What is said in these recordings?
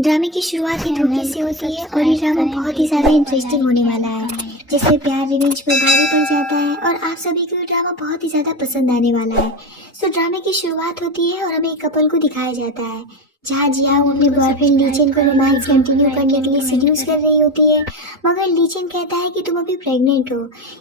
ड्रामे की शुरुआत ही धोखे से होती है और ये ड्रामा बहुत ही ज्यादा इंटरेस्टिंग होने वाला है, जिससे प्यार रिवेंज पर भारी पड़ जाता है और आप सभी को ये ड्रामा बहुत ही ज्यादा पसंद आने वाला है। सो ड्रामे की शुरुआत होती है और हमें एक कपल को दिखाया जाता है जहाँ जियाओ अपने बॉयफ्रेंड लीचेन को रोमांस कंटिन्यू करने के लिए सीड्यूस कर रही होती है, मगर लीचेन कहता है कि तुम अभी प्रेग्नेंट हो,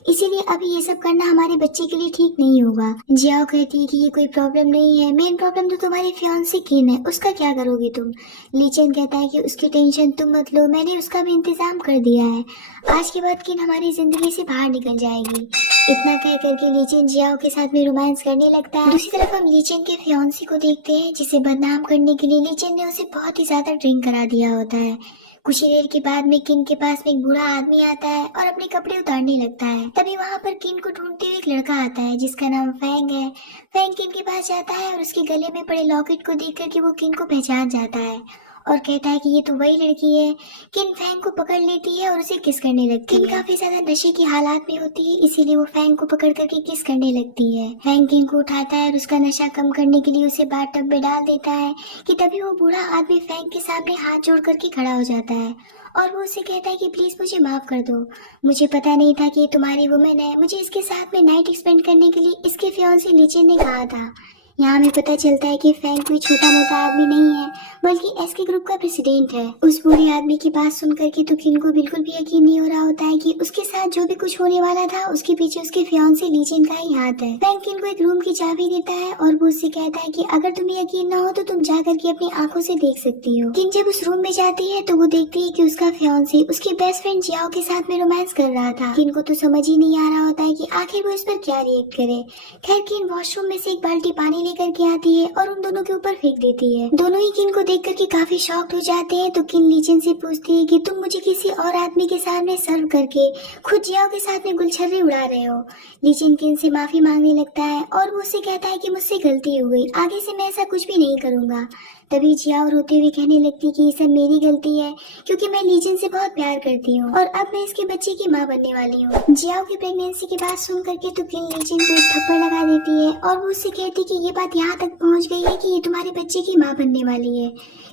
इसीलिए अभी ये सब करना हमारे बच्चे के लिए ठीक नहीं होगा। जियाओ कहती है कि ये कोई प्रॉब्लम नहीं है, मेन प्रॉब्लम तो तुम्हारी फियांसे किन है, उसका क्या करोगे तुम। लीचेन कहता है कि उसकी टेंशन तुम मत लो, मैंने उसका भी इंतजाम कर दिया है, आज के बाद किन हमारी जिंदगी से बाहर निकल जाएगी। इतना कह करके लीचेन जियाओ के साथ में रोमांस करने लगता है। दूसरी तरफ हम लीचेन के फियांसे को देखते हैं, जिसे बदनाम करने के लिए लीचेन ने उसे बहुत ही ज्यादा ड्रिंक करा दिया होता है। कुछ ही देर के बाद में किन के पास में एक बूढ़ा आदमी आता है और अपने कपड़े उतारने लगता है। तभी वहाँ पर किन को ढूंढते हुए एक लड़का आता है जिसका नाम फैंग है। फैंग किन के पास जाता है और उसके गले में पड़े लॉकेट को देख करके वो किन को पहचान जाता है और कहता है कि ये तो वही लड़की है। किन फैंग को पकड़ लेती है और उसे किस करने लगती है। किन काफी ज्यादा नशे की हालात में होती है, इसीलिए वो फैंग को पकड़ करके किस करने लगती है। फैंग किन को उठाता है और उसका नशा कम करने के लिए उसे बाथटब में डाल देता है कि तभी वो बूढ़ा आदमी फैंग के सामने हाथ जोड़ करके खड़ा हो जाता है और वो उसे कहता है कि प्लीज मुझे माफ कर दो, मुझे पता नहीं था कि ये तुम्हारी वुमेन है, मुझे इसके साथ में नाइट स्पेंड करने के लिए इसके फियांसे लीचेन ने कहा था। यहाँ हमें पता चलता है कि फैंग कोई छोटा मोटा आदमी नहीं है, बल्कि एसके ग्रुप का प्रेसिडेंट है। उस बूढ़े आदमी की बात सुन करके तो किन को बिल्कुल भी यकीन नहीं हो रहा होता है कि उसके साथ जो भी कुछ होने वाला था उसके पीछे उसके फियांसे लीचेन का ही हाथ है। फैंग किन को एक रूम की चाबी देता है और वो उससे कहता है कि अगर तुम्हें यकीन ना हो तो तुम जा करके अपनी आंखों से देख सकती हो। किन जब उस रूम में जाती है तो वो देखती है कि उसका फियांसे उसकी बेस्ट फ्रेंड जियाओ के साथ में रोमांस कर रहा था। किन को तो समझ ही नहीं आ रहा होता है कि आखिर वो इस पर क्या रिएक्ट करे। खैर किन वॉशरूम में से एक बाल्टी पानी लेकर के आती है और उन दोनों के ऊपर फेंक देती है। दोनों ही किन को देख करके काफी शॉक्ड हो जाते हैं। तो किन लीचेन से पूछती है कि तुम मुझे किसी और आदमी के सामने सर्व करके खुद जियाओ के साथ में गुलछर्रे उड़ा रहे हो। लीचेन किन से माफी मांगने लगता है और वो उससे कहता है कि मुझसे गलती हो गई, आगे से मैं ऐसा कुछ भी नहीं करूंगा। तभी जियाओ रोते हुए कहने लगती कि ये सब मेरी गलती है, क्योंकि मैं लीचेन से बहुत प्यार करती हूँ और अब मैं इसके बच्चे की माँ बनने वाली हूँ। जियाओ की प्रेगनेंसी की बात सुन करके तो किन लीचेन को एक थप्पड़ लगा देती है और वो उससे कहती कि ये बात यहाँ तक पहुँच गई है कि ये तुम्हारे बच्चे की माँ बनने वाली है।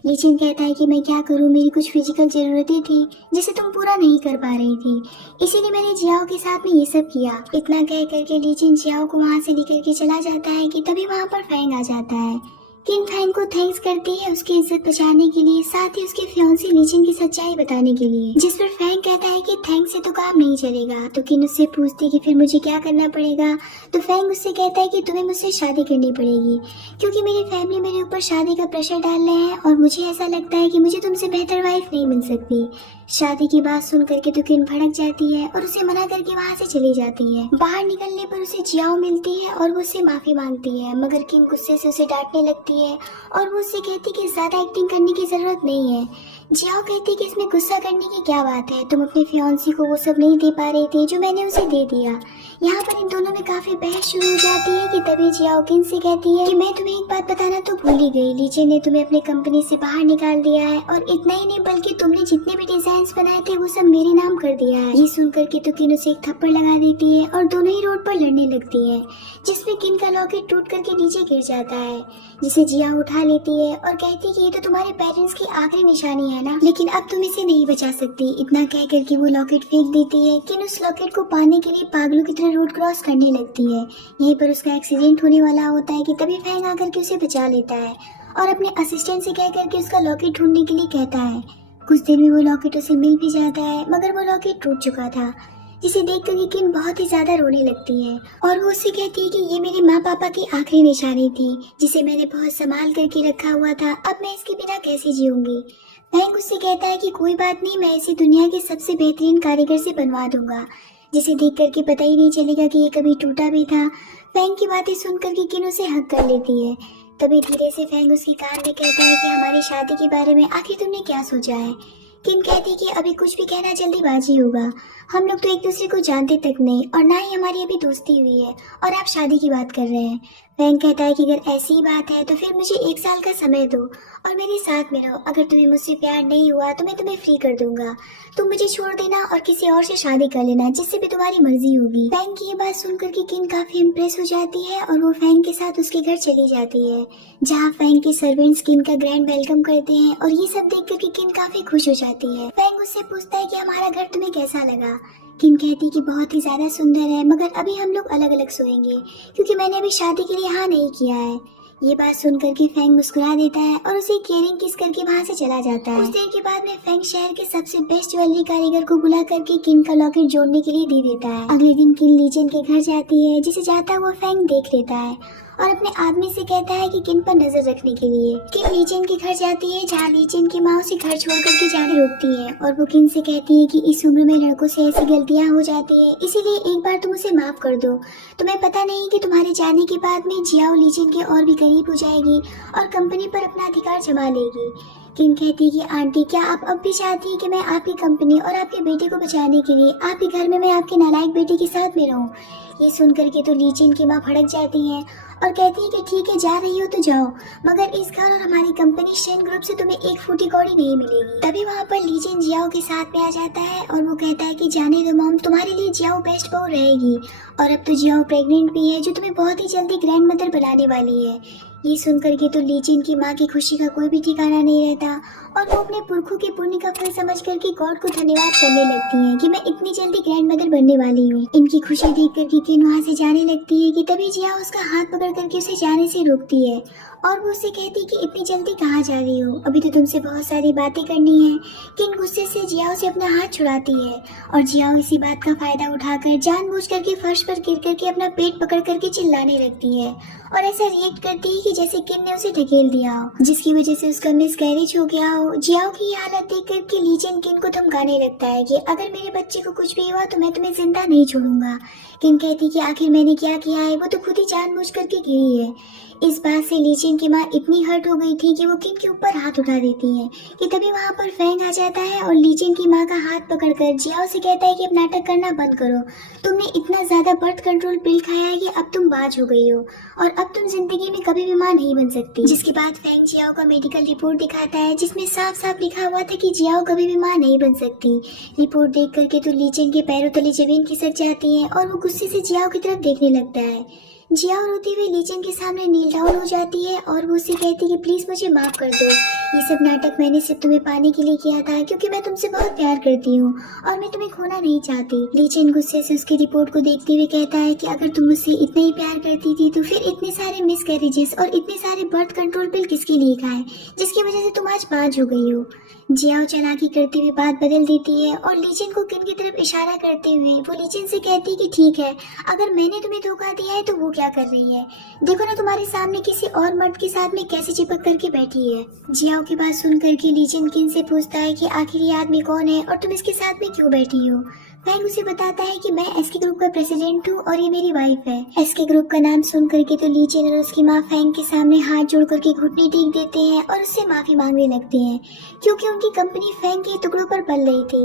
लीचेन कहता है कि मैं क्या करूँ, मेरी कुछ फिजिकल जरूरतें थी जिसे तुम पूरा नहीं कर पा रही थी, इसीलिए मैंने जियाओ के साथ में ये सब किया। इतना कह करके लीचेन जियाओ को वहाँ से निकल के चला जाता है कि तभी वहाँ पर फैंग आ जाता है। किन फैंग को थैंक्स करती है उसकी इज्जत बचाने के लिए, साथ ही उसके फियांसे लीचेन की सच्चाई बताने के लिए, जिस पर फैंग कहता है कि थैंक्स से तो काम नहीं चलेगा। तो किन उससे पूछती है कि फिर मुझे क्या करना पड़ेगा। तो फैंग उससे कहता है कि तुम्हें मुझसे शादी करनी पड़ेगी, क्योंकि मेरी फैमिली मेरे ऊपर शादी का प्रेशर डाल रहे हैं और मुझे ऐसा लगता है कि मुझे तुमसे बेहतर वाइफ नहीं मिल सकती। शादी की बात सुन करके तो किन भड़क जाती है और उसे मना करके वहाँ से चली जाती है। बाहर निकलने पर उसे जियाओ मिलती है और वो उससे माफी मांगती है, मगर किन गुस्से से उसे डांटने लगती है और वो उससे कहती कि ज्यादा एक्टिंग करने की जरूरत नहीं है। जियाओ कहती कि इसमें गुस्सा करने की क्या बात है, तुम अपने फियांसी को वो सब नहीं दे पा रही थी जो मैंने उसे दे दिया। यहाँ पर इन दोनों में काफी बहस शुरू हो जाती है कि तभी जियाओ किन से कहती है कि मैं तुम्हें एक बात बताना तो भूल ही गई, लीचेन ने तुम्हें अपने कंपनी से बाहर निकाल दिया है और इतना ही नहीं बल्कि तुमने जितने भी डिजाइन बनाए थे वो सब मेरे नाम कर दिया है। ये सुन करके तो किन उसे एक थप्पड़ लगा देती है और दोनों ही रोड पर लड़ने लगती है, जिसमें किन का लॉकेट टूट करके नीचे गिर जाता है, जिसे जिया उठा लेती है और कहती है कि ये तो तुम्हारे पेरेंट्स की आखिरी निशानी है ना, लेकिन अब तुम इसे नहीं बचा सकती। इतना कह करके वो लॉकेट फेंक देती है। किन उस लॉकेट को पाने के लिए पागलों की तरह रोड क्रॉस करने लगती है। यहीं पर उसका एक्सीडेंट होने वाला होता है कि तभी फैंग आकर के उसे बचा लेता है और अपने असिस्टेंट से कह करके उसका लॉकेट ढूंढने के लिए कहता है। कुछ देर में वो लॉकेट उसे मिल भी जाता है, मगर वो लॉकेट टूट चुका था, जिसे देखकर किन बहुत ही ज्यादा रोने लगती है और वो उससे कहती है कि ये मेरे माँ पापा की आखिरी निशानी थी, जिसे मैंने बहुत संभाल करके रखा हुआ था, अब मैं इसके बिना कैसे जीऊंगी। फैंग उससे कहता है कि कोई बात नहीं, मैं इसे दुनिया के सबसे बेहतरीन कारीगर से बनवा दूंगा, जिसे देख करके पता ही नहीं चलेगा कि ये कभी टूटा भी था। फैंग की बातें सुन करके किन उसे हक कर लेती है। तभी धीरे से फैंग उसके कान में कहता है कि हमारी शादी के बारे में आखिर तुमने क्या सोचा है। किन कहती कि अभी कुछ भी कहना जल्दीबाजी होगा, हम लोग तो एक दूसरे को जानते तक नहीं और ना ही हमारी अभी दोस्ती हुई है और आप शादी की बात कर रहे हैं। फैंग कहता है कि अगर ऐसी ही बात है तो फिर मुझे 1 साल का समय दो और मेरे साथ में रहो। अगर तुम्हें मुझसे प्यार नहीं हुआ तो मैं तुम्हें फ्री कर दूंगा। तुम मुझे छोड़ देना और किसी और से शादी कर लेना, जिससे भी तुम्हारी मर्जी होगी। फैंग की ये बात सुनकर के किन काफी इम्प्रेस हो जाती है और वो फैंग के साथ उसके घर चली जाती है, जहाँ फैंग के सर्वेंट्स किन का ग्रैंड वेलकम करते हैं। और ये सब देख कर किन काफी खुश हो जाती है। फैंग उससे पूछता है कि हमारा घर तुम्हें कैसा लगा। किन कहती कि बहुत ही ज्यादा सुंदर है, मगर अभी हम लोग अलग अलग सोएंगे क्योंकि मैंने अभी शादी के लिए हाँ नहीं किया है। ये बात सुनकर के फैंग मुस्कुरा देता है और उसे केयरिंग किस करके वहाँ से चला जाता है। कुछ देर के बाद में फैंग शहर के सबसे बेस्ट ज्वेलरी कारीगर को बुला करके किन का लॉकेट जोड़ने के लिए दे देता है। अगले दिन किन लीजेंड के घर जाती है, जिसे जाता हुआ फैंग देख लेता है और अपने आदमी से कहता है कि किन पर नजर रखने के लिए। किन लीजेंड के घर जाती है, जहाँ लीजेंड की माँ उसे घर छोड़ करके जाने रोकती है और वो किन से कहती है कि इस उम्र में लड़कों से ऐसी गलतियाँ हो जाती है, इसीलिए एक बार तुम उसे माफ कर दो। तुम्हें पता नहीं कि तुम्हारे जाने के बाद में जियाओ लीजेंड के और भी करीब हो जाएगी और कंपनी पर अपना अधिकार जमा लेगी। किन कहती है कि आंटी, क्या आप अब भी चाहती है कि मैं आपकी कंपनी और आपके बेटे को बचाने के लिए आपके घर में मैं आपके नालायक बेटे के साथ में रहूं? ये सुनकर के तो लीजेंड की माँ भड़क जाती हैं और कहती है कि ठीक है, जा रही हो तो जाओ, मगर इस घर और हमारी कंपनी शेन ग्रुप से तुम्हें एक फूटी कौड़ी नहीं मिलेगी। तभी वहाँ पर लीजेंड जियाओ के साथ में आ जाता है और वो कहता है कि जाने दो मॉम, तुम्हारे लिए जियाओ बेस्ट बहू रहेगी और अब तो जियाओ प्रेग्नेंट भी है, जो तुम्हें बहुत ही जल्दी ग्रैंड मदर बनाने वाली है। ये सुनकर के तो लीजेंड की माँ की खुशी का कोई भी ठिकाना नहीं रहता और वो अपने पुरखों के पुण्य का फल समझ करके गॉड को धन्यवाद करने लगती हैं कि मैं इतनी जल्दी ग्रैंड मदर बनने वाली हूँ। इनकी खुशी देख करके किन वहाँ से जाने लगती है कि तभी जिया उसका हाथ पकड़ करके उसे जाने से रोकती है और वो उससे कहती है कि इतनी जल्दी कहाँ जा रही हो, अभी तो तुमसे बहुत सारी बातें करनी है। किन गुस्से से जियाओ से अपना हाथ छुड़ाती है और जियाओ इसी बात का फायदा उठाकर जानबूझ करके फर्श पर गिर करके अपना पेट पकड़ करके चिल्लाने लगती है और ऐसा रिएक्ट करती है कि जैसे किन ने उसे ढकेल दिया हो, जिसकी वजह से उसका मिसकैरेज हो गया हो। जियाओ की ये हालत देख करके लीजेंड किन को धमकाने लगता है कि अगर मेरे बच्चे को कुछ भी हुआ तो मैं तुम्हें जिंदा नहीं छोड़ूंगा। किन कहती कि आखिर मैंने क्या किया है, वो तो खुद ही जानबूझ करके गिरी है। इस बात से लीजेंड की माँ इतनी हर्ट हो गई थी कि वो किन के ऊपर हाथ उठा देती है कि तभी वहाँ पर फैंग आ जाता है और लीजेंड की माँ का हाथ पकड़कर जियाओ से कहता है कि अब नाटक करना बंद करो, तुमने इतना ज्यादा बर्थ कंट्रोल पिल खाया है कि अब तुम बाज हो गई हो और अब तुम जिंदगी में कभी भी माँ नहीं बन सकती। जिसके बाद फैंग जियाओ का मेडिकल रिपोर्ट दिखाता है जिसमें साफ साफ लिखा हुआ था कि जियाओ कभी भी माँ नहीं बन सकती। रिपोर्ट देख करके तो लीजेंड के पैरों तले जमीन खिसक जाती है और वो गुस्से से जियाओ की तरफ देखने लगता है। जियाओ रोती हुई लीजेंड के सामने नील डाउन हो जाती है और वो उसे कहती है कि प्लीज मुझे माफ कर दो, ये सब नाटक मैंने सिर्फ तुम्हें पाने के लिए किया था क्योंकि मैं तुमसे बहुत प्यार करती हूँ और मैं तुम्हें खोना नहीं चाहती। लीजेंड गुस्से से उसकी रिपोर्ट को देखते हुए कहता है कि अगर तुम मुझसे इतना ही प्यार करती थी तो फिर इतने सारे मिसकैरेजेस और इतने सारे बर्थ कंट्रोल पिल किसके लिए खाए, जिसकी वजह से तुम आज बांझ हो गई हो। जियाओ चालाकी करते हुए बात बदल देती है और लीजेंड को किन की तरफ इशारा करते हुए वो लीजेंड से कहती है कि ठीक है, अगर मैंने तुम्हें धोखा दिया है तो वो क्या कर रही है, देखो ना तुम्हारे सामने किसी और मर्द के साथ में कैसे चिपक करके बैठी है। जियाओ की बात सुन करके लीजेंड किन से पूछता है कि आखिर ये आदमी कौन है और तुम इसके साथ में क्यों बैठी हो। फैंग उसे बताता है कि मैं एसके ग्रुप का प्रेसिडेंट हूँ और ये मेरी वाइफ है। एसके ग्रुप का नाम सुन करके तो लीजेंड और उसकी माँ फैंग के सामने हाथ जोड़ करके घुटने टेक देते हैं और उससे माफी मांगने लगते हैं क्योंकि उनकी कंपनी फैंग के टुकड़ों पर पल रही थी।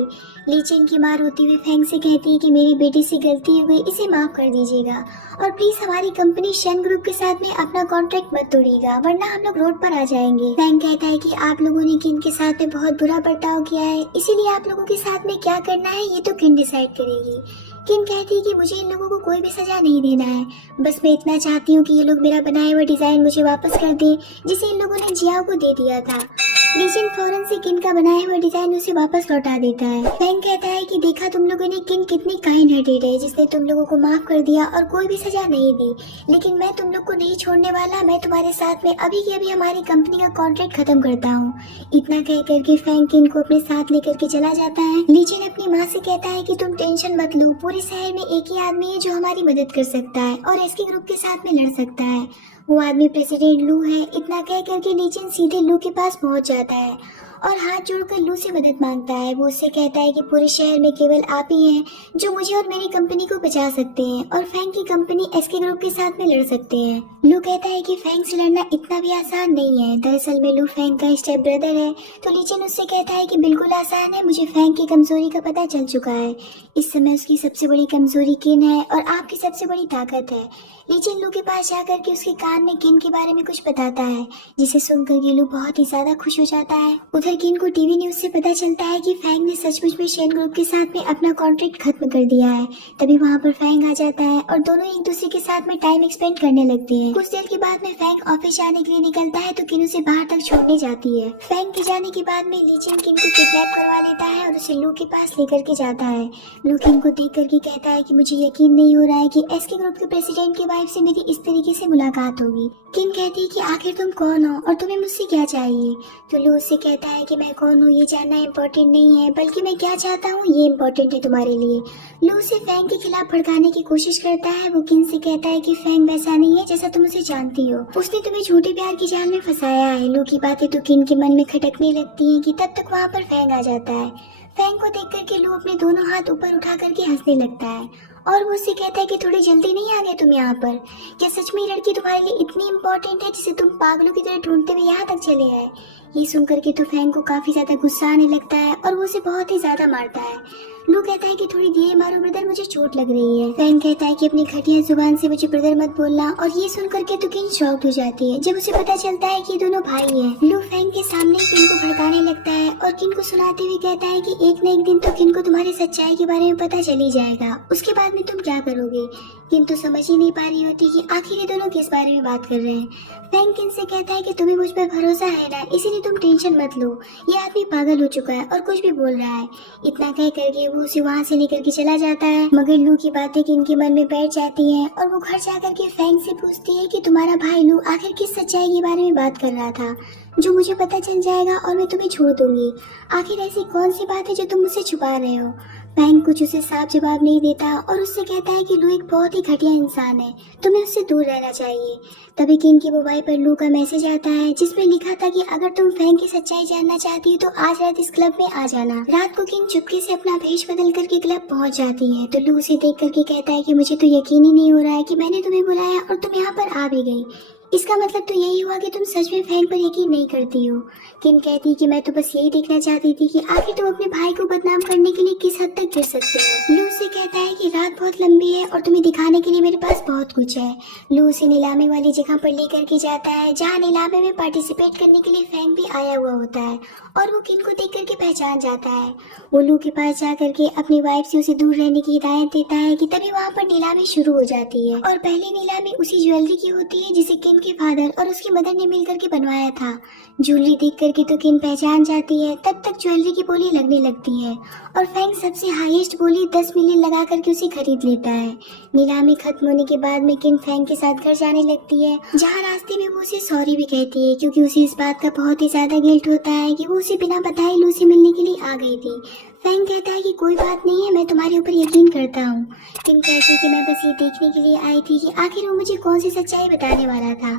लीजेंड की माँ रोती हुई फैंग से कहती है कि मेरी बेटी से गलती हो गई, इसे माफ कर दीजिएगा और प्लीज हमारी कंपनी शेन ग्रुप के साथ में अपना कॉन्ट्रैक्ट मत तोड़िएगा वरना हम लोग रोड पर आ जाएंगे। फैंग कहता है कि आप लोगों ने किन के साथ में बहुत बुरा बर्ताव किया है, इसीलिए आप लोगों के साथ में क्या करना है ये तो किन डिसाइड करेगी। किन कहती है कि मुझे इन लोगों को कोई भी सजा नहीं देना है, बस मैं इतना चाहती हूँ कि ये लोग मेरा बनाया हुआ डिजाइन मुझे वापस कर दें जिसे इन लोगों ने जियाओ को दे दिया था। लीजेंड फौरन से किन का बनाया हुआ डिजाइन उसे वापस लौटा देता है। फैंग कहता है कि देखा तुम लोगों ने किन कितनी काइंड हार्टेड है जिसने तुम लोगों को माफ कर दिया और कोई भी सजा नहीं दी, लेकिन मैं तुम लोग को नहीं छोड़ने वाला, मैं तुम्हारे साथ में अभी के अभी हमारी कंपनी का कॉन्ट्रैक्ट खत्म करता हूँ। इतना कह करके फैंग किन को अपने साथ लेकर के चला जाता है। लीजेंड अपनी माँ से कहता है कि तुम टेंशन मत लो, पूरे शहर में एक ही आदमी है जो हमारी मदद कर सकता है और एसके ग्रुप के साथ में लड़ सकता है, वो आदमी प्रेसिडेंट लू है। इतना कह करके लीजेंड सीधे लू के पास पहुंच जाता है और हाथ जोड़कर लू से मदद मांगता है। वो उससे कहता है कि पूरे शहर में केवल आप ही हैं जो मुझे और मेरी कंपनी को बचा सकते हैं और फैंग की कंपनी एसके ग्रुप के साथ में लड़ सकते हैं। लू कहता है कि फैंग से लड़ना इतना भी आसान नहीं है। दरअसल में लू फैंग का स्टेप ब्रदर है। तो लीचेन उससे कहता है कि बिल्कुल आसान है, मुझे फैंग की कमजोरी का पता चल चुका है। इस समय उसकी सबसे बड़ी कमजोरी किन है और आपकी सबसे बड़ी ताकत है। लीचेन लू के पास जाकर के उसके कान में किन के बारे में कुछ बताता है, जिसे सुनकर के लू बहुत ही ज्यादा खुश हो जाता है। उधर किन को टीवी न्यूज से पता चलता है कि फैंग ने सचमुच में शेन ग्रुप के साथ में अपना कॉन्ट्रैक्ट खत्म कर दिया है। तभी वहाँ पर फैंग आ जाता है और दोनों एक दूसरे के साथ में टाइम एक्सपेंड करने लगते हैं। कुछ देर के बाद में फैंग ऑफिस जाने के लिए निकलता है तो किन उसे बाहर तक छोड़ने जाती है। फैंग के जाने के बाद में लीचेन किन को किडनैप करवा लेता है और उसे लू के पास लेकर के जाता है। लू किन को देख करके कहता है कि मुझे यकीन नहीं हो रहा है कि एसके ग्रुप के प्रेसिडेंट की वाइफ से मेरी इस तरीके से मुलाकात होगी। किन कहती है कि आखिर तुम कौन हो और तुम्हें मुझसे क्या चाहिए। तो लू उससे कहता है कि मैं कौन हूँ ये जानना इम्पोर्टेंट नहीं है, बल्कि मैं क्या चाहता हूँ ये इम्पोर्टेंट है तुम्हारे लिए। लू उसे फैंग के खिलाफ भड़काने की कोशिश करता है। वो किन से कहता है कि फैंग वैसा नहीं है जैसा तुम उसे जानती हो, उसने तुम्हें झूठे प्यार की जाल में फंसाया है। लू की बातें तो किन के मन में खटकने लगती हैं कि तब तक वहाँ पर फैंग आ जाता है। फैंग को देख करके लू अपने दोनों हाथ ऊपर उठा करके हंसने लगता है और वो उससे कहता है कि थोड़ी जल्दी नहीं आ गए तुम यहाँ पर। क्या सच में ये लड़की तुम्हारे लिए इतनी इम्पोर्टेंट है जिसे तुम पागलों की तरह ढूंढते हुए यहाँ तक चले आए। ये सुनकर के तो फैंग को काफी ज्यादा गुस्सा आने लगता है और वो उसे बहुत ही ज्यादा मारता है। लू कहता है कि थोड़ी धीरे मारो ब्रदर, मुझे चोट लग रही है। फैंग कहता है कि अपनी घटिया जुबान से मुझे ब्रदर मत बोलना और ये सुनकर के तो किन शॉक्ड हो जाती है जब उसे पता चलता है कि दोनों भाई हैं। लू फैंग के सामने किन को भड़काने लगता है और किन को सुनाते हुए कहता है कि एक न एक दिन तो किन को तुम्हारी सच्चाई के बारे में पता चल ही जाएगा, उसके बाद में तुम क्या करोगे। किन तो समझ ही नहीं पा रही होती कि आखिर ये दोनों किस बारे में बात कर रहे हैं। फैंग किन से कहता है कि तुम्हें मुझ पर भरोसा है ना, इसीलिए तुम टेंशन मत लो, ये आदमी पागल हो चुका है और कुछ भी बोल रहा है। इतना कह करके वो उसे वहाँ से लेकर के चला जाता है। मगर लू की बातें किन के मन में बैठ जाती हैं और वो घर जाकर के फैंग से पूछती है कि तुम्हारा भाई लू आखिर किस सच्चाई के बारे में बात कर रहा था जो मुझे पता चल जाएगा और मैं तुम्हें छोड़ दूंगी। आखिर ऐसी कौन सी बात है जो तुम मुझसे छुपा रहे हो। फैंग कुछ उसे साफ जवाब नहीं देता और उससे कहता है कि लू एक बहुत ही घटिया इंसान है, तुम्हें उससे दूर रहना चाहिए। तभी किन के मोबाइल पर लू का मैसेज आता है जिसमें लिखा था कि अगर तुम फैंग की सच्चाई जानना चाहती हो तो आज रात इस क्लब में आ जाना। रात को किन चुपके से अपना भेष बदल करके क्लब पहुंच जाती है। तो लू उसे देख करके कहता है कि मुझे तो यकीन ही नहीं हो रहा है कि मैंने तुम्हें बुलाया और तुम यहाँ पर आ भी गई। इसका मतलब तो यही हुआ कि तुम सच में फैंग पर यकीन नहीं करती हो। किन कहती कि मैं तो बस यही देखना चाहती थी कि आखिर तुम अपने भाई को बदनाम करने के लिए किस हद तक गिर सकते हो। लू से कहता है कि रात बहुत लंबी है और तुम्हें दिखाने के लिए मेरे पास बहुत कुछ है। लू उसे नीलामी वाली जगह पर लेकर के जाता है जहाँ नीलामी में पार्टिसिपेट करने के लिए फैंग भी आया हुआ होता है और वो किन को देख करके पहचान जाता है। वो लू के पास जा करके अपनी वाइफ से उसे दूर रहने की हिदायत देता है कि तभी वहाँ पर नीलामी शुरू हो जाती है और पहली नीलामी उसी ज्वेलरी की होती है जिसे किन के फादर और उसकी मदर ने मिल करके बनवाया था। ज्वेलरी देख करके तो किन पहचान जाती है। तब तक ज्वेलरी की बोली लगने लगती है और फैंग सबसे हाईएस्ट बोली 10 मिलियन लगा करके उसे खरीद लेता है। नीलामी खत्म होने के बाद में किन फैंग के साथ घर जाने लगती है जहाँ रास्ते में वो उसे सॉरी भी कहती है क्योंकि उसे इस बात का बहुत ही ज्यादा गिल्ट होता है कि वो उसे बिना बताए लू से मिलने के लिए आ गई थी। फैंग कहता है कि कोई बात नहीं है, मैं तुम्हारे ऊपर यकीन करता हूँ। किन कहती कि मैं बस ये देखने के लिए आई थी कि आखिर वो मुझे कौन सी सच्चाई बताने वाला था।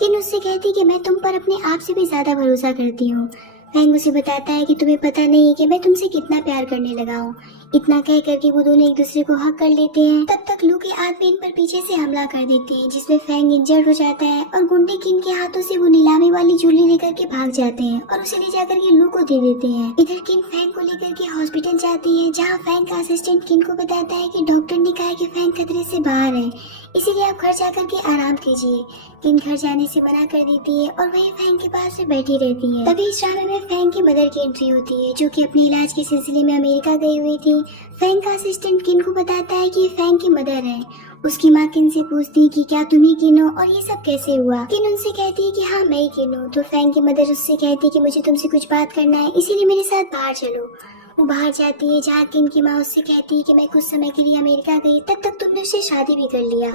किन उससे कहती कि मैं तुम पर अपने आप से भी ज्यादा भरोसा करती हूँ। फैंग उसे बताता है कि तुम्हें पता नहीं कि मैं तुमसे कितना प्यार करने लगा हूँ। इतना कह करके वो दोनों एक दूसरे को हक कर लेते हैं। तब तक लू के आदमी इन पर पीछे से हमला कर देते हैं जिसमें फैंग इंजर्ड हो जाता है और गुंडे किन के हाथों से वो नीलामी वाली ज्वेलरी लेकर के भाग जाते हैं और उसे ले जाकर के लू को दे देते हैं। इधर किन फैंग को लेकर के हॉस्पिटल जाती है जहाँ फैंग का असिस्टेंट किन को बताता है कि डॉक्टर ने कहा है कि फैंग खतरे से बाहर है, इसीलिए आप घर जाकर के आराम कीजिए। किन घर जाने से मना कर देती है और वही फैंग के पास से बैठी रहती है। तभी इस ड्रामे में फैंग की मदर की एंट्री होती है जो कि अपने इलाज के सिलसिले में अमेरिका गई हुई थी। फैंग का असिस्टेंट किन को बताता है कि ये फैंग की मदर है। उसकी माँ किन से पूछती है कि क्या तुम ही किन हो और ये सब कैसे हुआ। किन उनसे कहती है कि हाँ मैं ही किन हूँ। तो फैंग की मदर उससे कहती है कि मुझे तुमसे कुछ बात करना है, इसीलिए मेरे साथ बाहर चलो। वो बाहर जाती है जहाँ किन की माँ उससे कहती है कि मैं कुछ समय के लिए अमेरिका गई, तब तक तुमने उससे शादी भी कर लिया।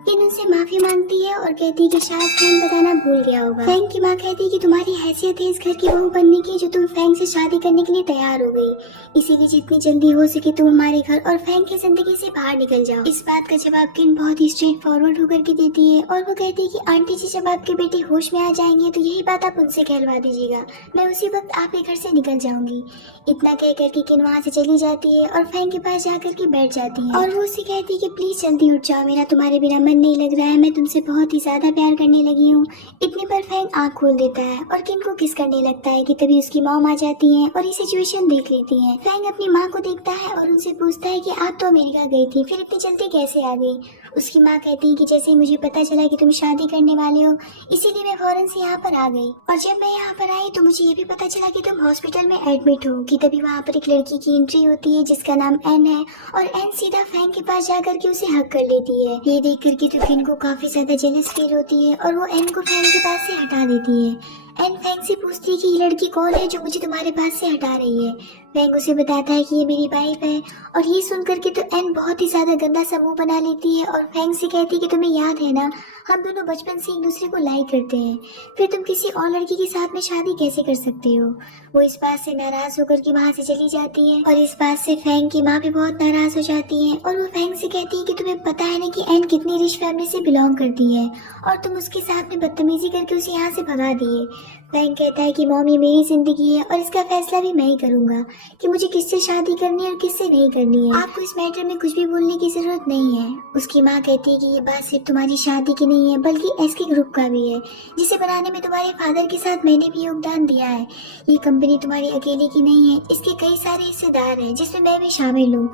किन उनसे माफी मांगती है और कहती है कि शायद फैंग बताना भूल गया होगा। फैंग की माँ कहती है कि तुम्हारी हैसियत है इस घर की बहू बनने की, जो तुम फैंग से शादी करने के लिए तैयार हो गई, इसीलिए जितनी जल्दी हो सके तुम हमारे घर और फैंग की जिंदगी से बाहर निकल जाओ। इस बात का जवाब किन बहुत ही स्ट्रेट फॉरवर्ड होकर के देती है और वो कहती है कि आंटी जी जब आपके बेटे होश में आ जाएंगे तो यही बात आप उनसे कहलवा दीजिएगा, मैं उसी वक्त आपके घर से निकल जाऊंगी। इतना कह करके किन वहाँ से चली जाती है और फैंग के पास जाकर के बैठ जाती है और वो उससे कहती है कि प्लीज जल्दी उठ जाओ, मेरा तुम्हारे बिना मन नहीं लग रहा है, मैं तुमसे बहुत ही ज्यादा प्यार करने लगी हूँ। इतने पर फैंग आँख खोल देता है और किन को किस करने लगता है कि तभी उसकी मॉम आ जाती है और ये सिचुएशन देख लेती है। फैंग अपनी माँ को देखता है और उनसे पूछता है कि आप तो अमेरिका गई थी, फिर इतनी जल्दी कैसे आ गई। उसकी माँ कहती है कि जैसे ही मुझे पता चला कि तुम शादी करने वाले हो इसीलिए मैं फौरन से यहाँ पर आ गई, और जब मैं यहाँ पर आई तो मुझे ये भी पता चला कि तुम हॉस्पिटल में एडमिट हो, कि तभी वहाँ पर एक लड़की की एंट्री होती है जिसका नाम एन है और एन सीधा फैंग के पास जाकर के उसे हक कर लेती है। ये देख करके तो किन को काफी ज्यादा जेलस फील होती है और वो एन को फैंग के पास से हटा देती है। एन फैंग से पूछती है कि ये लड़की कौन है जो मुझे तुम्हारे पास से हटा रही है। फैंग उसे बताता है कि ये मेरी वाइफ है और ये सुन करके तो एन बहुत ही ज्यादा गंदा सा मुंह बना लेती है और फैंग से कहती है कि तुम्हें याद है ना, हम दोनों बचपन से एक दूसरे को लाइक करते हैं, फिर तुम किसी और लड़की के साथ में शादी कैसे कर सकते हो। वो इस बात से नाराज होकर के वहाँ से चली जाती है और इस बात से फैंग की माँ भी बहुत नाराज हो जाती है और वो फैंग से कहती है कि तुम्हें पता है ना कि एन कितनी रिच फैमिली से बिलोंग करती है और तुम उसके साथ में बदतमीजी करके उसे यहाँ से भगा दिए। फैंग कहता है कि मॉम ये मेरी जिंदगी है और इसका फैसला भी मैं ही करूंगा कि मुझे किससे शादी करनी है और किससे नहीं करनी है, आपको इस मैटर में कुछ भी बोलने की जरूरत नहीं है। उसकी माँ कहती है कि ये बात सिर्फ तुम्हारी शादी की नहीं है बल्कि एसके ग्रुप का भी है, जिसे बनाने में तुम्हारे फादर के साथ मैंने भी योगदान दिया है। ये कंपनी तुम्हारी अकेले की नहीं है, इसके कई सारे हिस्सेदार हैं जिसमें मैं भी शामिल हूँ,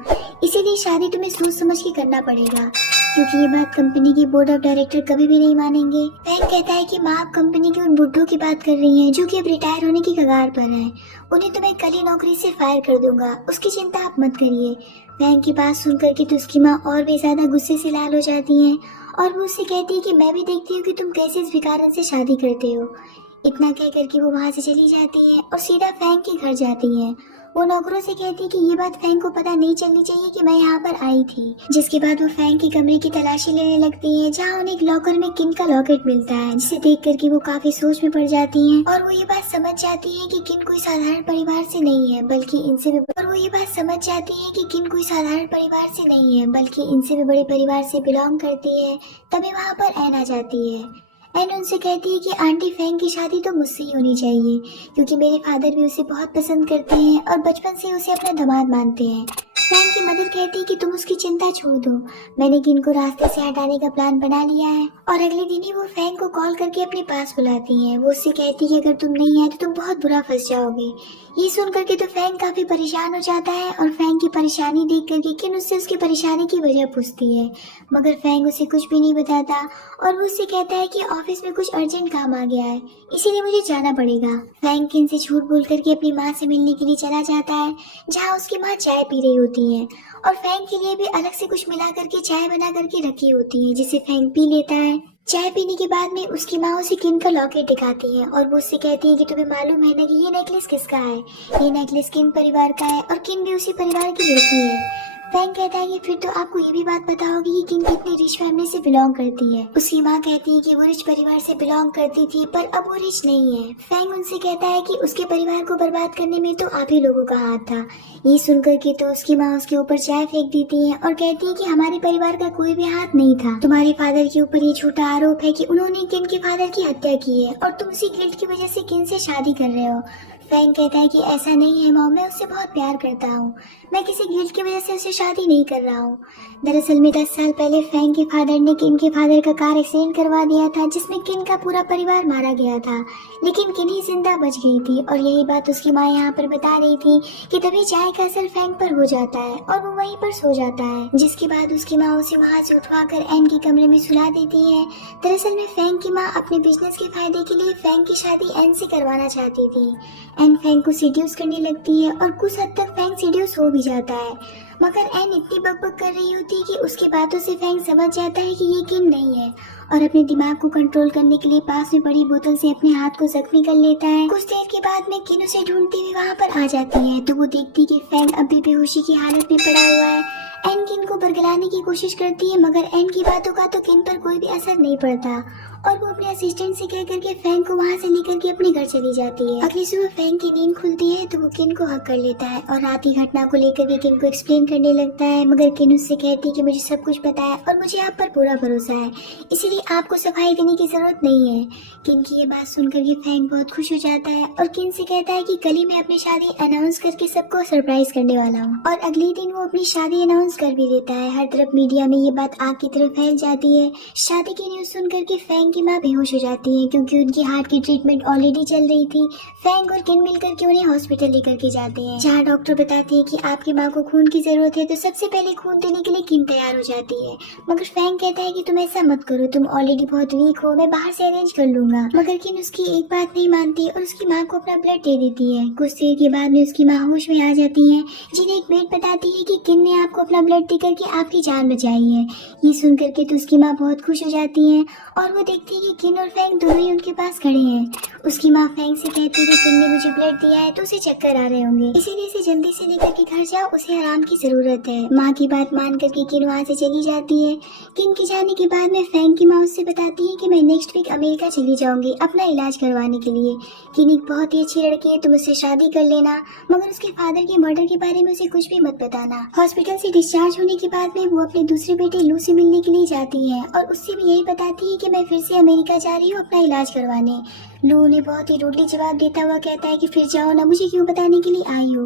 इसीलिए शादी तुम्हें सोच समझ के करना पड़ेगा, क्योंकि ये बात कंपनी की बोर्ड ऑफ डायरेक्टर कभी भी नहीं मानेंगे। फैंग कहता है कि माँ आप कंपनी के उन बुड्ढों की बात कर रही हैं जो कि अब रिटायर होने की कगार पर हैं, उन्हें तो मैं कल ही नौकरी से फायर कर दूंगा, उसकी चिंता आप मत करिए। फैंग की बात सुनकर के तो उसकी माँ और भी ज्यादा गुस्से से लाल हो जाती हैं और वो उससे कहती है कि मैं भी देखती हूँ कि तुम कैसे इस भिखारन से शादी करते हो। इतना कह करके वो वहाँ से चली जाती है और सीधा फैंग के घर जाती है। वो नौकरों से कहती है कि ये बात फैंग को पता नहीं चलनी चाहिए कि मैं यहाँ पर आई थी। जिसके बाद वो फैंग के कमरे की तलाशी लेने लगती है जहाँ उन्हें एक लॉकर में किन का लॉकेट मिलता है, जिसे देख करके वो काफी सोच में पड़ जाती हैं और वो ये बात समझ जाती है कि किन कोई साधारण परिवार से नहीं है बल्कि इनसे भी बड़े परिवार से बिलोंग करती है। तभी वहाँ पर एन आ जाती है। एन उनसे कहती है कि आंटी फैंग की शादी तो मुझसे ही होनी चाहिए, क्योंकि मेरे फादर भी उसे बहुत पसंद करते हैं और बचपन से उसे अपना दामाद मानते हैं। फैंग की मदर कहती है कि तुम उसकी चिंता छोड़ दो, मैंने किन को रास्ते से हटाने का प्लान बना लिया है। और अगले दिन ही वो फैंग को कॉल करके अपने पास बुलाती हैं। वो उससे कहती है कि अगर तुम नहीं आए तो तुम बहुत बुरा फंस जाओगे। ये सुन करके तो फैंग काफी परेशान हो जाता है और फैंग की परेशानी देख करके किन उससे उसकी परेशानी की वजह पूछती है, मगर फैंग उसे कुछ भी नहीं बताता और वो उससे कहता है कि ऑफिस में कुछ अर्जेंट काम आ गया है, इसीलिए मुझे जाना पड़ेगा। फैंग किन से झूठ बोल करके अपनी माँ से मिलने के लिए चला जाता है, जहाँ उसकी माँ चाय पी रही होती है और फैंग के लिए भी अलग से कुछ मिला करके चाय बना करके रखी होती है, जिसे फैंग पी लेता है। चाय पीने के बाद में उसकी माँ उसे किन का लॉकेट दिखाती है और वो उससे कहती है कि तुम्हें मालूम है ना कि ये नेकलेस किसका है। ये नेकलेस किन परिवार का है और किन भी उसी परिवार की लड़की है। फैंग कहता है कि फिर तो आपको ये भी बात पता होगी कि किन कितनी रिच फैमिली से बिलोंग करती है। उसकी माँ कहती है कि वो रिच परिवार से बिलोंग करती थी पर अब वो रिच नहीं है। फैंग उनसे कहता है कि उसके परिवार को बर्बाद करने में तो आप ही लोगों का हाथ था। ये सुनकर के तो उसकी माँ उसके ऊपर चाय फेंक देती है और कहती है कि हमारे परिवार का कोई भी हाथ नहीं था। तुम्हारे फादर के ऊपर ये झूठा आरोप है कि उन्होंने किन के फादर की हत्या की है और तुम उसी गिल्ट की वजह से किन से शादी कर रहे हो। फैंग कहता है कि ऐसा नहीं है मॉम, मैं उससे बहुत प्यार करता हूँ, मैं किसी गिल्ट की वजह से उससे शादी नहीं कर रहा हूँ। दरअसल में 10 साल पहले फैंग के फादर ने किन के फादर का कार एक्सीडेंट करवा दिया था, जिसमें किन का पूरा परिवार मारा गया था, लेकिन किन ही जिंदा बच गई थी। और यही बात उसकी माँ यहाँ पर बता रही थी कि तभी चाय का असर फैंग पर हो जाता है और वो वहीं पर सो जाता है। जिसके बाद उसकी माँ उसे वहाँ से उठवा कर एन के कमरे में सुला देती है। दरअसल में फैंग की माँ अपने बिजनेस के फायदे के लिए फैंग की शादी एन से करवाना चाहती थी। एन फैंग को सीड्यूस करने लगती है और कुछ हद तक फैंग सीड्यूस हो भी जाता है, मगर एन इतनी बकबक कर रही होती है कि उसकी बातों से फैंग समझ जाता है कि ये किन नहीं है और अपने दिमाग को कंट्रोल करने के लिए पास में पड़ी बोतल से अपने हाथ को जख्मी कर लेता है। कुछ देर के बाद में किन उसे ढूंढती हुई वहाँ पर आ जाती है तो वो देखती कि फैंग अभी बेहोशी की हालत में पड़ा हुआ है। एन किन को बरगलाने की कोशिश करती है, मगर एन की बातों का तो किन पर कोई भी असर नहीं पड़ता और वो अपने असिस्टेंट से कह करके फैंग को वहाँ से लेकर के अपने घर चली जाती है। अगली सुबह फैंग की नींद खुलती है तो वो किन को हक कर लेता है और रात की घटना को लेकर के किन को एक्सप्लेन करने लगता है, मगर किन उससे कहती है कि मुझे सब कुछ पता है और मुझे आप पर पूरा भरोसा है, इसीलिए आपको सफाई देने की जरूरत नहीं है। किन की ये बात सुनकर के फैंग बहुत खुश हो जाता है और किन से कहता है कि कल ही मैं अपनी शादी अनाउंस करके सबको सरप्राइज करने वाला हूँ। और अगले दिन वो अपनी शादी अनाउंस कर भी देता है। हर तरफ मीडिया में ये बात आग की तरफ फैल जाती है। शादी की न्यूज सुन करके फैंग की माँ बेहोश हो जाती है क्योंकि उनकी हार्ट की ट्रीटमेंट ऑलरेडी चल रही थी। फैंग और किन मिलकर के उन्हें हॉस्पिटल लेकर के जाते हैं, जहाँ डॉक्टर बताते हैं कि आपकी माँ को खून की जरूरत है। तो सबसे पहले खून देने के लिए किन तैयार हो जाती है, मगर फैंग कहता है कि तुम ऐसा मत करो, तुम ऑलरेडी बहुत वीक हो, मैं बाहर से अरेंज कर लूंगा। मगर किन उसकी एक बात नहीं मानती और उसकी माँ को अपना ब्लड दे देती है। कुछ देर के बाद में उसकी माँ होश में आ जाती है, जिन्हें एक मेड बताती है कि किन ने आपको अपना ब्लड दे करके आपकी जान बचाई है। ये सुन करके तो उसकी माँ बहुत खुश हो जाती है और वो देखती है कि किन और फैंग दोनों ही उनके पास खड़े हैं। उसकी माँ फैंग से कहती है कि किन ने मुझे ब्लड दिया है तो उसे चक्कर आ रहे होंगे, इसीलिए इसे जल्दी से लेकर के घर जाओ, उसे आराम की जरूरत है। माँ की बात मान करके किन वहाँ से चली जाती है। किन के जाने के बाद में फैंग की माँ उससे बताती है कि मैं नेक्स्ट वीक अमेरिका चली जाऊंगी अपना इलाज करवाने के लिए। किन एक बहुत ही अच्छी लड़की है, तुम उससे शादी कर लेना, मगर उसके फादर के मर्डर के बारे में उसे कुछ भी मत बताना। हॉस्पिटल से डिस्चार्ज होने के बाद में वो अपने दूसरे बेटे लू से मिलने के लिए जाती है और उससे भी यही बताती है कि मैं फिर से अमेरिका जा रही हूँ अपना इलाज करवाने। लू उन्हें बहुत ही रूडली जवाब देता हुआ कहता है कि फिर जाओ ना, मुझे क्यों बताने के लिए आई हो।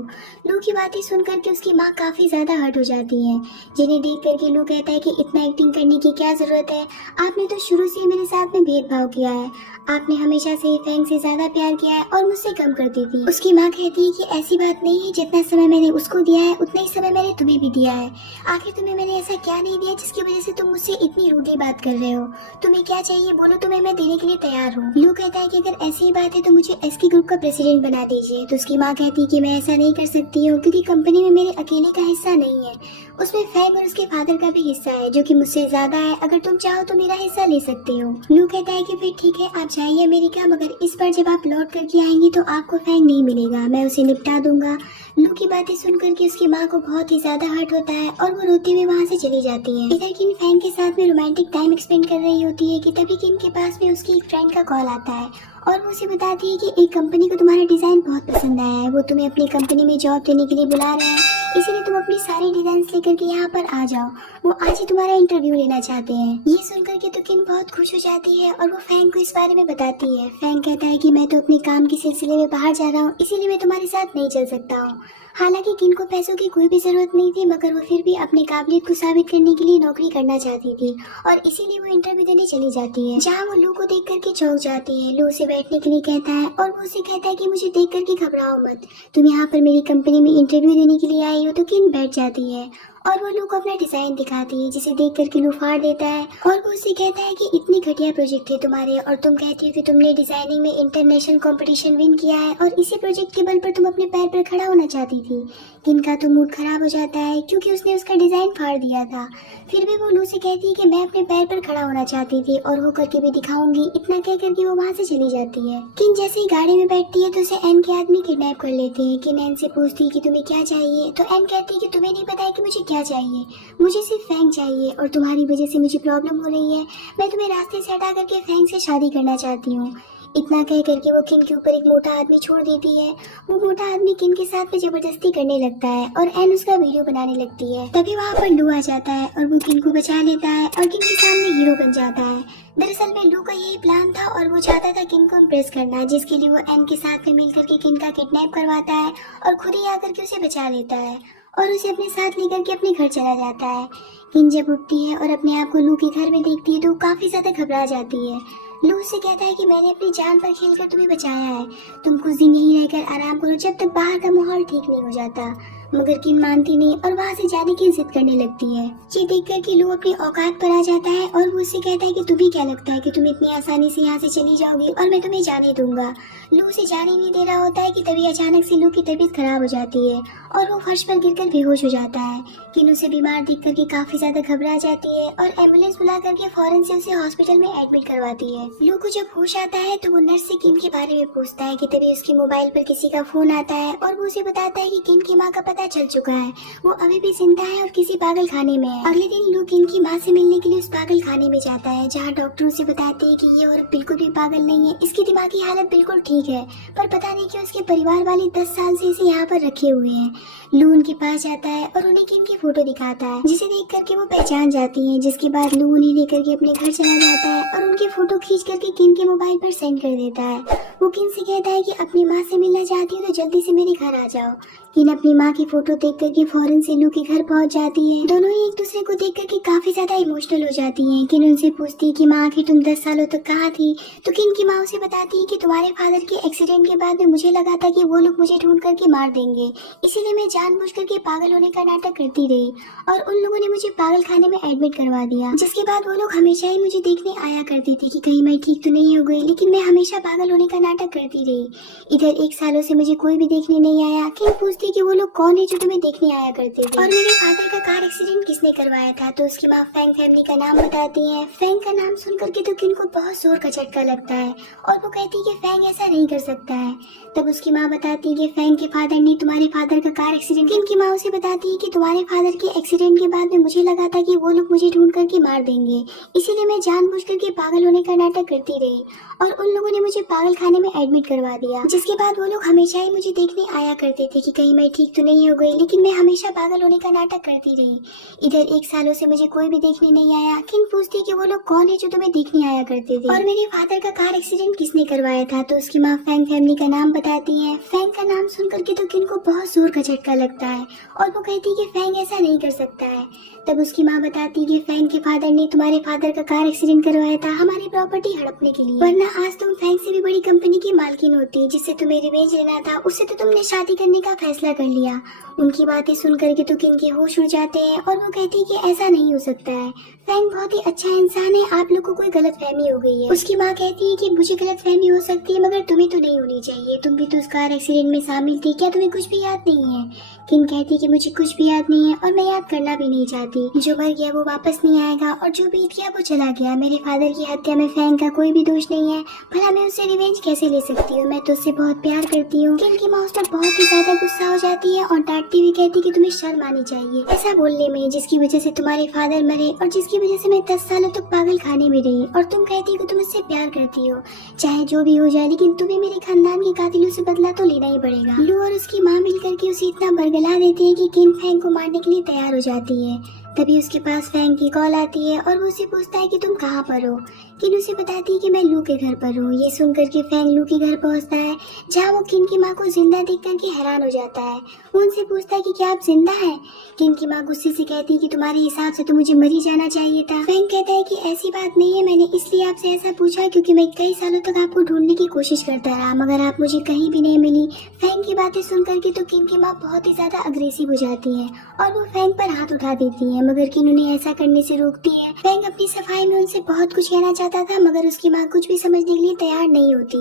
लू की बातें सुनकर के उसकी माँ काफी ज्यादा हर्ट हो जाती है, जिन्हें देख करके लू कहता है कि इतना एक्टिंग करने की क्या जरूरत है, आपने तो शुरू से ही मेरे साथ में भेदभाव किया है, आपने हमेशा से फैंग से ज्यादा प्यार किया है और मुझसे कम करती थी। उसकी माँ कहती है कि ऐसी बात नहीं है, जितना समय मैंने उसको दिया है उतना ही समय मैंने तुम्हें भी दिया है, आखिर तुम्हें मैंने ऐसा क्या नहीं दिया जिसकी वजह से तुम मुझसे इतनी रूडली बात कर रहे हो, तुम्हें क्या चाहिए बोलो, तुम्हें मैं देने के लिए तैयार हूँ। लू कहता है कि अगर ऐसी ही बात है तो मुझे एसके ग्रुप का प्रेसिडेंट बना दीजिए। तो उसकी माँ कहती है कि मैं ऐसा नहीं कर सकती हूँ क्योंकि कंपनी में मेरे अकेले का हिस्सा नहीं है, उसमें फैंग और उसके फादर का भी हिस्सा है जो कि मुझसे ज्यादा है, अगर तुम चाहो तो मेरा हिस्सा ले सकते हो। लू कहता है कि फिर ठीक है आप जाइए अमेरिका, मगर इस बार जब आप लौट करके आएंगी तो आपको फैंग नहीं मिलेगा, मैं उसे निपटा दूंगा। लू की बातें सुन करके उसकी माँ को बहुत ही ज्यादा हर्ट होता है और वो रोते हुए वहाँ से चली जाती है। इधर किन फैंग के साथ में रोमांटिक टाइम स्पेंड कर रही होती है कि तभी किन के पास में उसकी एक फ्रेंड का कॉल आता है और वो उसे बताती है कि एक कंपनी को तुम्हारा डिजाइन बहुत पसंद आया है, वो तुम्हें अपनी कंपनी में जॉब देने के लिए बुला रहे हैं, इसीलिए तुम अपनी सारी डिजाइन लेकर के यहाँ पर आ जाओ, वो आज ही तुम्हारा इंटरव्यू लेना चाहते हैं। ये सुनकर के तो किन बहुत खुश हो जाती है और वो फैंग को इस बारे में बताती है। फैंग कहता है कि मैं तो अपने काम के सिलसिले में बाहर जा रहा हूँ, इसीलिए मैं तुम्हारे साथ नहीं चल सकता हूँ। हालांकि किन को पैसों की कोई भी जरूरत नहीं थी, मगर वो फिर भी अपनी काबिलियत को साबित करने के लिए नौकरी करना चाहती थी और इसीलिए वो इंटरव्यू देने चली जाती है, जहाँ वो लू को देख करके चौंक जाती है। लू उसे बैठने के लिए कहता है और वो उसे कहता है कि मुझे देख करके घबराओ मत, तुम यहाँ पर मेरी कंपनी में इंटरव्यू देने के लिए आई हो। तो किन बैठ जाती है और वो लू को अपना डिजाइन दिखाती है, जिसे देख करके लू फाड़ देता है और वो उसे कहता है कि इतनी घटिया प्रोजेक्ट है तुम्हारे और तुम कहती हो कि तुमने डिजाइनिंग में इंटरनेशनल कंपटीशन विन किया है और इसी प्रोजेक्ट के बल पर तुम अपने पैर पर खड़ा होना चाहती थी। किन का तो मूड खराब हो जाता है क्योंकि उसने उसका डिजाइन फाड़ दिया था, फिर भी वो लू से कहती है कि मैं अपने पैर पर खड़ा होना चाहती थी और वो करके भी दिखाऊंगी। इतना कह करके वो वहाँ से चली जाती है। किन जैसे ही गाड़ी में बैठती है तो उसे एन के आदमी किडनैप कर लेते हैं। किन एन से पूछती है कि तुम्हें क्या चाहिए, तो एन कहती है कि तुम्हें नहीं पता है कि मुझे क्या चाहिए, मुझे सिर्फ फैंग चाहिए और तुम्हारी वजह से मुझे प्रॉब्लम हो रही है, मैं तुम्हें रास्ते से हटा करके फैंग से शादी करना चाहती हूँ। इतना कह करके वो किन के ऊपर एक मोटा आदमी छोड़ देती है। वो मोटा आदमी किन के साथ में जबरदस्ती करने लगता है और एन उसका वीडियो बनाने लगती है। तभी वहाँ पर लू आ जाता है और वो किन को बचा लेता है और किन के सामने हीरो बन जाता है। दरअसल में लू का यही प्लान था और वो चाहता था किन को इम्प्रेस करना, जिसके लिए वो एन के साथ में मिलकर के किन का किडनैप करवाता है और खुद ही आकर के उसे बचा लेता है और उसे अपने साथ लेकर के अपने घर चला जाता है। किन जब उठती है और अपने आप को लू के घर में देखती है तो काफी ज्यादा घबरा जाती है। लू उससे कहता है कि मैंने अपनी जान पर खेलकर तुम्हें बचाया है, तुम कुछ दिन यहीं रहकर आराम करो जब तक बाहर का माहौल ठीक नहीं हो जाता। मगर किन मानती नहीं और वहाँ से जाने की जिद करने लगती है। ये देख कर कि लू अपनी औकात पर आ जाता है और वो उससे कहता है कि तुम्हें क्या लगता है कि तुम इतनी आसानी से यहाँ से चली जाओगी और मैं तुम्हें जाने दूंगा। लू उसे जाने नहीं दे रहा होता है कि तभी अचानक से लू की तबीयत खराब हो जाती है और वो फर्श पर गिरकर बेहोश हो जाता है। किन उसे बीमार देख करके काफी ज्यादा घबरा जाती है और एम्बुलेंस बुला करके फौरन से उसे हॉस्पिटल में एडमिट करवाती है। लू को जब होश आता है तो वो नर्स से किन के बारे में पूछता है कि तभी उसके मोबाइल पर किसी का फोन आता है और वो उसे बताता है कि किन की माँ का पता पता चल चुका है। वो अभी भी जिंदा है और किसी पागल खाने में है। अगले दिन लू किन की माँ से मिलने के लिए उस पागल खाने में जाता है, जहाँ डॉक्टर उसे बताते हैं कि ये औरत बिल्कुल भी पागल नहीं है, इसकी दिमागी हालत बिल्कुल ठीक है, पर पता नहीं क्यों उसके परिवार वाले 10 साल से इसे यहाँ पर रखे हुए हैं। लू उनके पास जाता है और उन्हें किन की फोटो दिखाता है, जिसे देख करके वो पहचान जाती है। जिसके बाद लू उन्हें लेकर के अपने घर चला जाता है और उनकी फोटो खींच करके किन के मोबाइल पर सेंड कर देता है। वो किन से कहता है कि अपनी माँ से मिलना चाहती हो तो जल्दी से मेरे घर आ जाओ। किन अपनी माँ की फोटो देख करके फौरन से लू के घर पहुंच जाती है। दोनों ही एक दूसरे को देख करके काफी ज्यादा इमोशनल हो जाती हैं। किन उनसे पूछती है कि माँ आखिर तुम 10 सालों तक कहाँ थी, तो किन की माँ उसे बताती है कि तुम्हारे फादर के एक्सीडेंट के बाद में मुझे लगा था कि वो लोग मुझे ढूंढ करके मार देंगे, इसीलिए मैं जानबूझ करके पागल होने का नाटक करती रही और उन लोगों ने मुझे पागल खाने में एडमिट करवा दिया। जिसके बाद वो लोग हमेशा ही मुझे देखने आया करते थे कि कहीं मैं ठीक तो नहीं हो गई, लेकिन मैं हमेशा पागल होने का नाटक करती रही। इधर 1 सालों से मुझे कोई भी देखने नहीं आया। किन पूछती कि वो लोग कौन है जो तुम्हें देखने आया करते थे और मेरे फादर का कार एक्सीडेंट किसने करवाया था, तो उसकी माँ फैंग फैमिली का नाम बताती है। फैंग का नाम सुन करके तो किन को बहुत जोर का झटका लगता है और वो कहती है कि फैंग ऐसा नहीं कर सकता है। तब उसकी माँ बताती है कि फैंग के फादर ने तुम्हारे फादर का कार एक्सीडेंट। किन की माँ उसे बताती है कि तुम्हारे फादर के एक्सीडेंट के बाद में मुझे लगा था कि वो लोग मुझे ढूंढ करके मार देंगे, इसीलिए मैं जानबूझ करके पागल होने का नाटक करती रही और उन लोगों ने मुझे पागल खाने में एडमिट करवा दिया। जिसके बाद वो लोग हमेशा ही मुझे देखने आया करते थे कि कहीं मैं ठीक तो नहीं हो गई, लेकिन मैं हमेशा पागल होने का नाटक करती रही। इधर 1 सालों से मुझे कोई भी देखने नहीं आया। किन पूछती कि वो लोग कौन है जो तुम्हें देखने आया करते थे और मेरे फादर का कार एक्सीडेंट किसने करवाया था, तो उसकी माँ फैंग फैमिली का नाम बताती है। फैंग का नाम सुन करके तो किन को बहुत जोर का झटका लगता है और वो कहती है कि फैंग ऐसा नहीं कर सकता है। तब उसकी माँ बताती है कि फैंग के फादर ने तुम्हारे फादर का कार एक्सीडेंट करवाया था हमारी प्रॉपर्टी हड़पने के लिए, वरना आज तुम फैंग से भी बड़ी कंपनी की मालकिन होती, जिससे तुम्हें रिवेंज लेना था, उससे तो तुमने शादी करने का फैसला कर लिया। उनकी बातें सुन करके तो किन के होश उड़ जाते हैं और वो कहती है कि ऐसा नहीं हो सकता है, फैंग बहुत ही अच्छा इंसान है, आप लोगों को कोई गलत फहमी हो गई है। उसकी माँ कहती है कि मुझे गलत फहमी हो सकती है मगर तुम्हें तो नहीं होनी चाहिए, तुम भी तो उस कार एक्सीडेंट में शामिल थी, क्या तुम्हें कुछ भी याद नहीं है। किन कहती है कि मुझे कुछ भी याद नहीं है और मैं याद करना भी नहीं चाहती, जो मर गया वो वापस नहीं आएगा और जो बीत गया वो चला गया। मेरे फादर की हत्या में फैंग का कोई भी दोष नहीं है, भला मैं उससे रिवेंज कैसे ले सकती हूँ, मैं तो उससे बहुत प्यार करती हूँ। किन की माँ उस पर बहुत ही ज्यादा गुस्सा हो जाती है और डांटती हुई कहती कि तुम्हें शर्म आनी चाहिए ऐसा बोलने में, जिसकी वजह से तुम्हारे फादर मरे और जिसकी वजह से मैं 10 सालों तक पागल खाने में रही और तुम कहती हो तुम उससे प्यार करती हो, चाहे जो भी हो जाए लेकिन तुम्हें मेरे खानदान के कातिलों से बदला तो लेना ही पड़ेगा। लू और उसकी माँ मिलकर के उसे इतना बरगला देती है कि किन फैंग को मारने के लिए तैयार हो जाती है। तभी उसके पास फैंग की कॉल आती है और वो उसे पूछता है कि तुम कहाँ पर हो। किन उसे बताती है कि मैं लू के घर पर हूँ। ये सुन करके फैंग लू के घर पहुँचता है, जहाँ वो किन की माँ को जिंदा देख करके हैरान हो जाता है। वो उनसे पूछता है कि क्या आप जिंदा हैं। किन की माँ गुस्से से कहती है कि तुम्हारे हिसाब से तो मुझे मर ही जाना चाहिए था। फैंग कहता है कि ऐसी बात नहीं है, मैंने इसलिए आपसे ऐसा पूछा क्योंकि मैं कई सालों तक आपको ढूंढने की कोशिश करता रहा मगर आप मुझे कहीं भी नहीं मिली। फैंग की बातें सुन करके तो किन की माँ बहुत ही ज्यादा अग्रेसिव हो जाती है और वो फैंग पर हाथ उठा देती है, मगर किन उन्हें ऐसा करने से रोकती है। फैंग अपनी सफाई में उनसे बहुत कुछ कहना चाहता था मगर उसकी माँ कुछ भी समझने के लिए तैयार नहीं होती,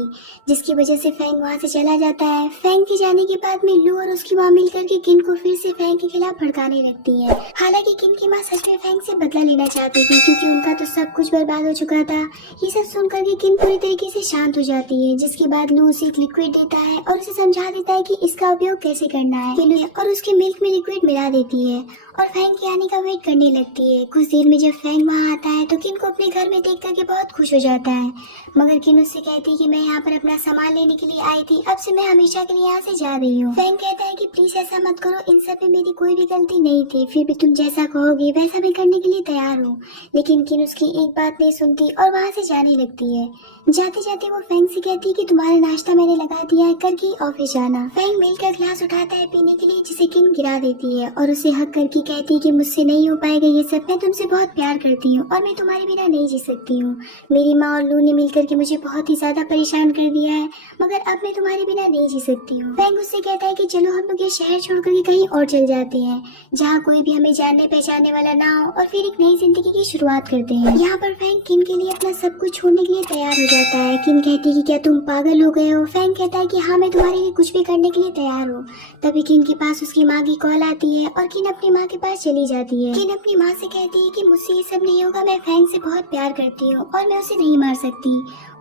जिसकी वजह से फैंग वहाँ से चला जाता है। फैंग के जाने के बाद में लू और उसकी माँ मिलकर के किन को फिर से फैंग के खिलाफ भड़काने लगती है। हालांकि किन की माँ सच में फैंग से बदला लेना चाहती थी क्योंकि उनका तो सब कुछ बर्बाद हो चुका था। ये सब सुनकर के किन पूरी तरीके से शांत हो जाती है, जिसके बाद लू उसे एक लिक्विड देता है और उसे समझा देता है कि इसका उपयोग कैसे करना है और उसके मिल्क में लिक्विड मिला देती है और फैंग के आने का वेट करने लगती है। कुछ देर में जब फैंग वहाँ आता है तो किन को अपने घर में देख करके बहुत खुश हो जाता है, मगर किन उससे कहती है कि मैं यहाँ पर अपना सामान लेने के लिए आई थी, अब से मैं हमेशा के लिए यहाँ से जा रही हूँ। फैंग कहता है कि प्लीज ऐसा मत करो, इन सब में मेरी कोई भी गलती नहीं थी, फिर भी तुम जैसा कहोगे वैसा मैं करने के लिए तैयार हूँ। लेकिन किन उसकी एक बात नहीं सुनती और वहाँ से जाने लगती है। जाते जाते वो फैंग से कहती है कि तुम्हारा नाश्ता मैंने लगा दिया है, करके ऑफिस जाना। फैंग मिलकर ग्लास उठाता है पीने के लिए, जिसे किन गिरा देती है और उसे हक करके कहती है कि मुझसे नहीं हो पाएगा ये सब, मैं तुमसे बहुत प्यार करती हूँ और मैं तुम्हारे बिना नहीं जी सकती हूँ। मेरी माँ और लू ने मिलकर के मुझे बहुत ही ज्यादा परेशान कर दिया है मगर अब मैं तुम्हारे बिना नहीं जी सकती हूँ। फैंग उससे कहता है कि चलो हम लोग ये शहर छोड़ करके कहीं और चल जाते हैं जहाँ कोई भी हमें जानने पहचानने वाला ना हो और फिर एक नई जिंदगी की शुरुआत करते हैं। यहाँ पर फैंग किन के लिए अपना सब कुछ छोड़ने के लिए तैयार हो जाता है। किन कहती है कि क्या तुम पागल हो गए हो। फैंग कहता है कि हाँ मैं तुम्हारे लिए कुछ भी करने के लिए तैयार हूँ। तभी किन के पास उसकी माँ की कॉल आती है और किन अपनी माँ के पास चली जाती है। किन अपनी माँ से कहती है कि मुझसे ये सब नहीं होगा, मैं फैंग से बहुत प्यार करती हूँ और मैं उसे नहीं मार सकती।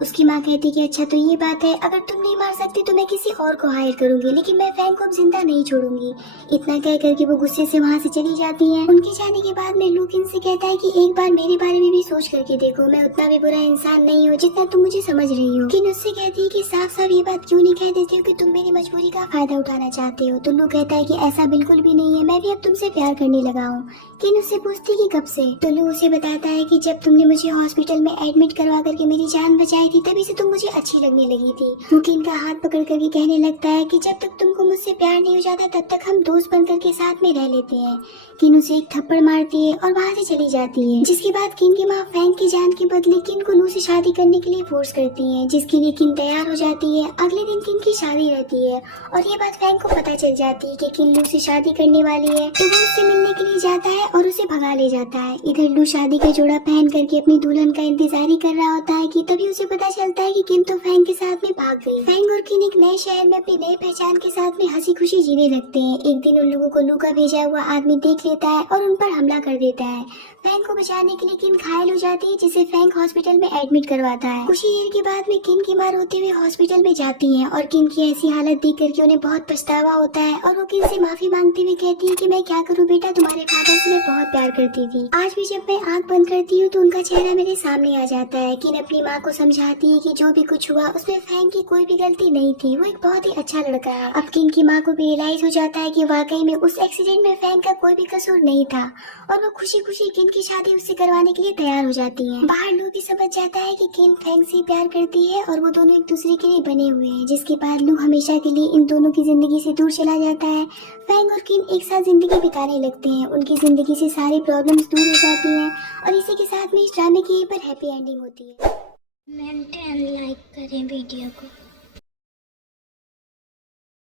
उसकी माँ कहती है कि अच्छा तो ये बात है, अगर तुम नहीं मार सकती तो मैं किसी और को हायर करूंगी, लेकिन मैं फैंग को अब जिंदा नहीं नहीं छोड़ूंगी। इतना कह करके वो गुस्से से वहाँ से चली जाती हैं। उनके जाने के बाद में लू किन से कहता है कि एक बार मेरे बारे में भी सोच करके देखो, मैं उतना भी बुरा इंसान नहीं हूँ जितना तुम मुझे समझ रही हो। किन उससे कहती है कि साफ साफ ये बात क्यों नहीं कह देते हो कि तुम मेरी मजबूरी का फायदा उठाना चाहते हो। तो लू कहता है कि ऐसा बिल्कुल भी नहीं है, मैं भी अब तुमसे प्यार करने लगा हूँ। किन उससे पूछती कि कब से। तो लू उसे बताता है कि जब तुमने मुझे हॉस्पिटल में एडमिट करवा करके मेरी जान बचाई थी तभी से तुम मुझे अच्छी लगने लगी थी। वो किन का हाथ पकड़ करके कहने लगता है कि जब तक तुमको मुझसे प्यार नहीं हो जाता तब तक हम दोस्त बन करके साथ में रह लेते हैं। किन उसे एक थप्पड़ मारती है और वहाँ से चली जाती है। जिसके बाद किन की माँ फैंग की जान के बदले किन को लू से शादी करने के लिए फोर्स करती है, जिसके लिए किन तैयार हो जाती है। अगले दिन किन की शादी रहती है और ये बात फैंग को पता चल जाती है कि किन लू से शादी करने वाली है। तो वो उससे मिलने के लिए जाता है और उसे भगा ले जाता है। इधर लू शादी का जोड़ा पहन करके अपनी दुल्हन का इंतजार ही कर रहा होता है कि तभी उसे पता चलता है कि किन तो फैंग के साथ में भाग गई। फैंग और किन एक नए शहर में अपनी नई पहचान के साथ में हंसी खुशी जीने लगते हैं। एक दिन उन लोगों को लू का भेजा हुआ आदमी देख लेता है और उन पर हमला कर देता है। फैंग को बचाने के लिए किन घायल हो जाती है, जिसे फैंग हॉस्पिटल में एडमिट करवाता है। कुछ ही देर के बाद में किन की मां रोते हुए हॉस्पिटल में जाती है और किन की ऐसी हालत देख करके उन्हें बहुत पछतावा होता है और वो किन से माफी मांगते हुए कहती है कि मैं क्या करूँ बेटा, तुम्हारे फादर से मैं बहुत प्यार करती थी। आज भी जब मैं आंख बंद करती हूँ तो उनका चेहरा मेरे सामने आ जाता है। किन अपनी माँ को समझाती है कि जो भी कुछ हुआ उसमें फैंग की कोई भी गलती नहीं थी, वो एक बहुत ही अच्छा लड़का है। अब किन की माँ को भी रियलाइज हो जाता है कि वाकई में उस एक्सीडेंट में फैंग का कोई भी कसूर नहीं था और वो खुशी खुशी किन की शादी उससे करवाने के लिए तैयार हो जाती है। बाहर लू भी समझ जाता है कि किन फैंग से प्यार करती है और वो दोनों एक दूसरे के लिए बने हुए हैं। जिसके बाद लू हमेशा के लिए इन दोनों की जिंदगी से दूर चला जाता है। फैंग और किन एक साथ जिंदगी बिताने लगते हैं। उनकी जिंदगी से सारी प्रॉब्लम्स दूर हो जाती हैं और इसी के साथ में इस ड्रामे की यहीं पर हैप्पी एंडिंग होती है। कमेंट एंड लाइक करें वीडियो को।